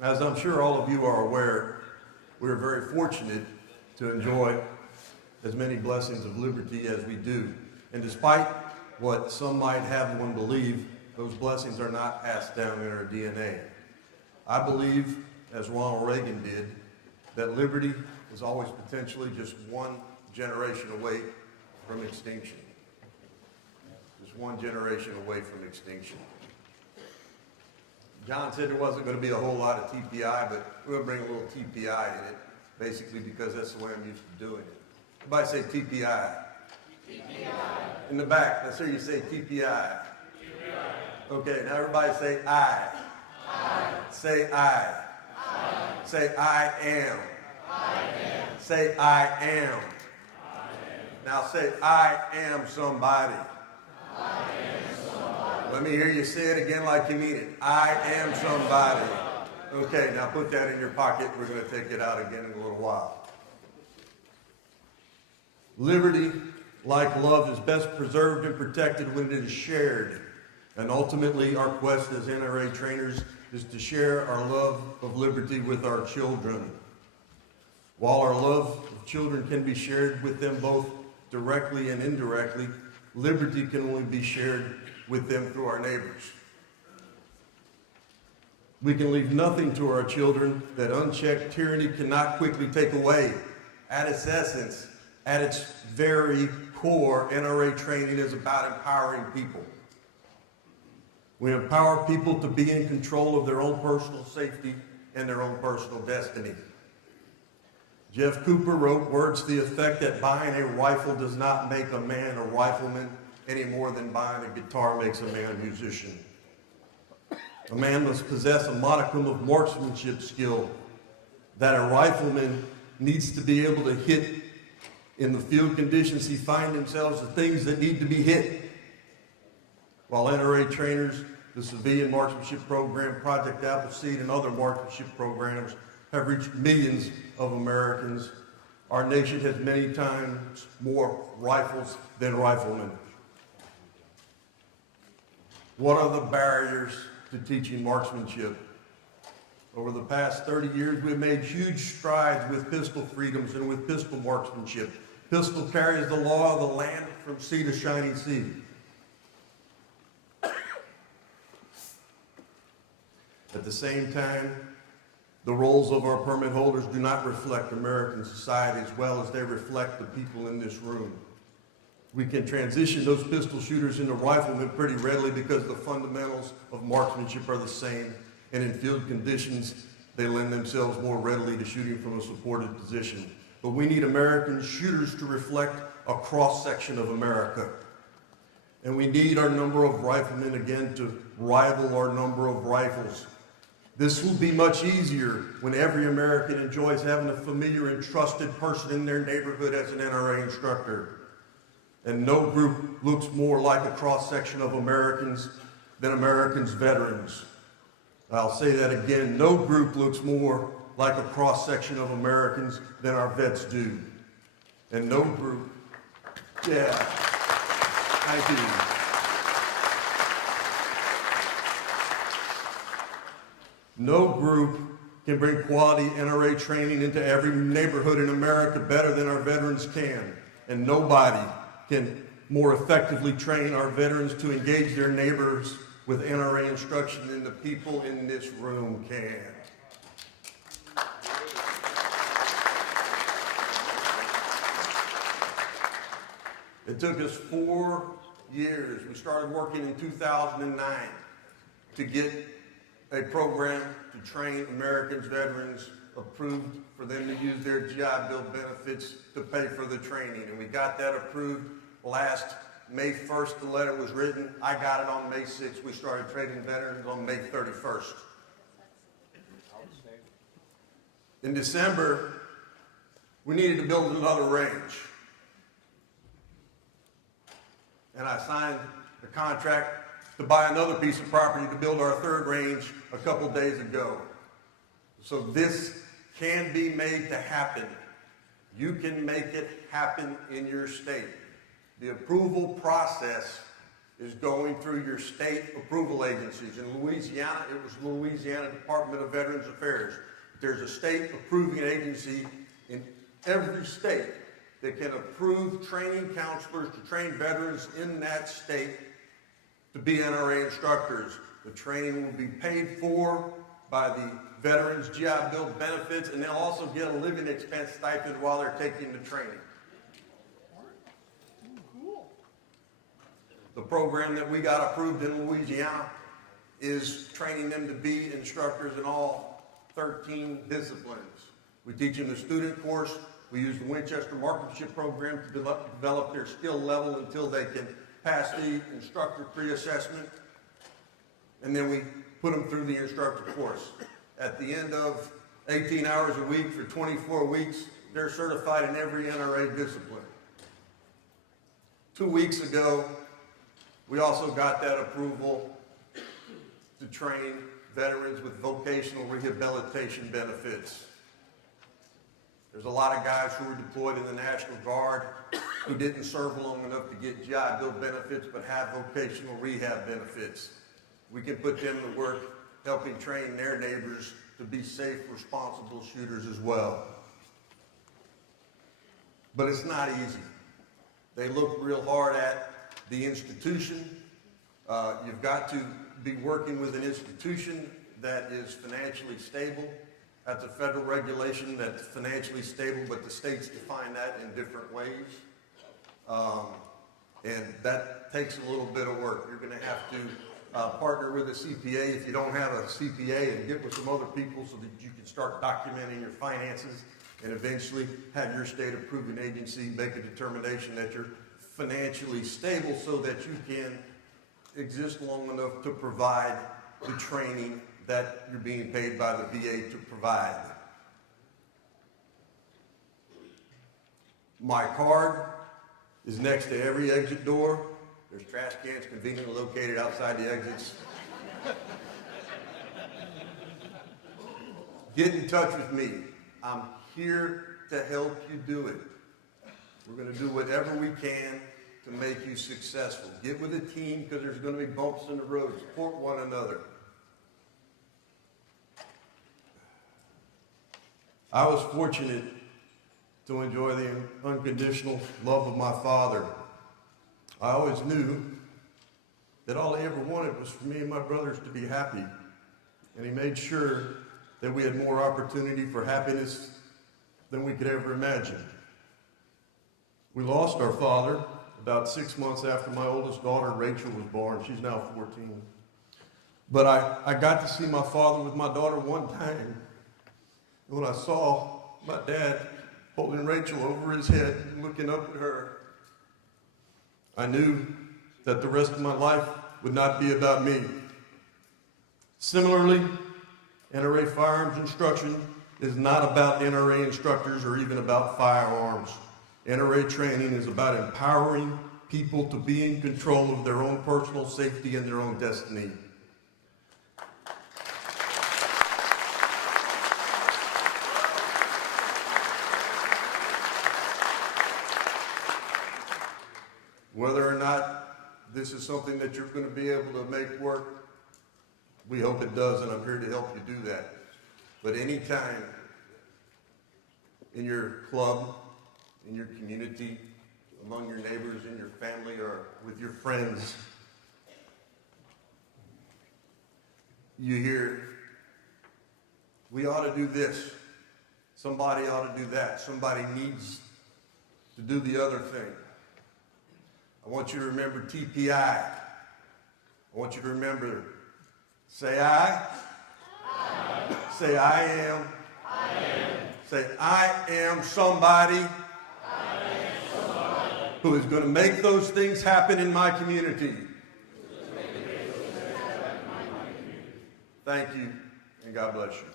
As I'm sure all of you are aware, we are very fortunate to enjoy as many blessings of liberty as we do. And despite what some might have one believe, those blessings are not passed down in our DNA. I believe, as Ronald Reagan did, that liberty is always potentially just one generation away from extinction. Just one generation away from extinction. John said there wasn't going to be a whole lot of TPI, but we're going to bring a little TPI in it, basically because that's the way I'm used to doing it. Everybody say TPI. TPI. In the back, let's hear you say TPI. TPI. Okay, now everybody say I. I. Say I. I. Say I am. I am. Say I am. I am. Now say I am somebody. I am somebody. Let me hear you say it again like you mean it. I am somebody. Okay, now put that in your pocket. We're going to take it out again in a little while. Liberty, like love, is best preserved and protected when it is shared. And ultimately, our quest as NRA trainers is to share our love of liberty with our children. While our love of children can be shared with them both directly and indirectly, liberty can only be shared with them through our neighbors. We can leave nothing to our children that unchecked tyranny cannot quickly take away. At its essence, at its very core, NRA training is about empowering people. We empower people to be in control of their own personal safety and their own personal destiny. Jeff Cooper wrote words to the effect that buying a rifle does not make a man a rifleman any more than buying a guitar makes a man a musician. A man must possess a modicum of marksmanship skill that a rifleman needs to be able to hit in the field conditions he finds themselves, the things that need to be hit. While NRA trainers, the Civilian Marksmanship Program, Project Appleseed, and other marksmanship programs have reached millions of Americans, our nation has many times more rifles than riflemen. What are the barriers to teaching marksmanship? Over the past 30 years, we've made huge strides with pistol freedoms and with pistol marksmanship. Pistol carries the law of the land from sea to shining sea. At the same time, the roles of our permit holders do not reflect American society as well as they reflect the people in this room. We can transition those pistol shooters into riflemen pretty readily because the fundamentals of marksmanship are the same, and in field conditions, they lend themselves more readily to shooting from a supported position. But we need American shooters to reflect a cross-section of America. And we need our number of riflemen again to rival our number of rifles. This will be much easier when every American enjoys having a familiar and trusted person in their neighborhood as an NRA instructor. And no group looks more like a cross-section of Americans than Americans' veterans. I'll say that again. No group looks more like a cross-section of Americans than our vets do. And no group, yeah, thank you. No group can bring quality NRA training into every neighborhood in America better than our veterans can. And nobody can more effectively train our veterans to engage their neighbors with NRA instruction than the people in this room can. It took us 4 years. We started working in 2009 to get a program to train Americans, veterans, approved for them to use their GI Bill benefits to pay for the training. And we got that approved last May 1st. The letter was written. I got it on May 6th. We started training veterans on May 31st. In December, we needed to build another range. And I signed the contract to buy another piece of property to build our third range a couple days ago. So this can be made to happen. You can make it happen in your state. The approval process is going through your state approval agencies. In Louisiana, it was Louisiana Department of Veterans Affairs. There's a state approving agency in every state that can approve training counselors to train veterans in that state to be NRA instructors. The training will be paid for by the veterans' GI Bill benefits, and they'll also get a living expense stipend while they're taking the training. The program that we got approved in Louisiana is training them to be instructors in all 13 disciplines. We teach them the student course. We use the Winchester Marksmanship program to develop their skill level until they can pass the instructor pre-assessment. And then we put them through the instructor course. At the end of 18 hours a week for 24 weeks, they're certified in every NRA discipline. 2 weeks ago, we also got that approval to train veterans with vocational rehabilitation benefits. There's a lot of guys who were deployed in the National Guard who didn't serve long enough to get GI Bill benefits but have vocational rehab benefits. We can put them to work helping train their neighbors to be safe, responsible shooters as well. But it's not easy. They look real hard at the institution. You've got to be working with an institution that is financially stable. That's a federal regulation that's financially stable, but the states define that in different ways. And that takes a little bit of work. You're going to have to partner with a CPA if you don't have a CPA, and get with some other people so that you can start documenting your finances and eventually have your state approving agency make a determination that you're financially stable so that you can exist long enough to provide the training that you're being paid by the VA to provide. My card is next to every exit door. There's trash cans conveniently located outside the exits. Get in touch with me. I'm here to help you do it. We're going to do whatever we can to make you successful. Get with a team because there's going to be bumps in the road. Support one another. I was fortunate to enjoy the unconditional love of my father. I always knew that all he ever wanted was for me and my brothers to be happy. And he made sure that we had more opportunity for happiness than we could ever imagine. We lost our father about 6 months after my oldest daughter, Rachel, was born. She's now 14. But I got to see my father with my daughter one time. When I saw my dad holding Rachel over his head and looking up at her, I knew that the rest of my life would not be about me. Similarly, NRA Firearms Instruction is not about NRA instructors or even about firearms. NRA training is about empowering people to be in control of their own personal safety and their own destiny. Whether or not this is something that you're going to be able to make work, we hope it does, and I'm here to help you do that. But anytime in your club, in your community, among your neighbors, in your family, or with your friends, you hear, we ought to do this, somebody ought to do that, somebody needs to do the other thing. I want you to remember TPI. I want you to remember, say I. I. Say I am. I am. Say I am somebody, who is going to make those things happen in my community. Thank you, and God bless you.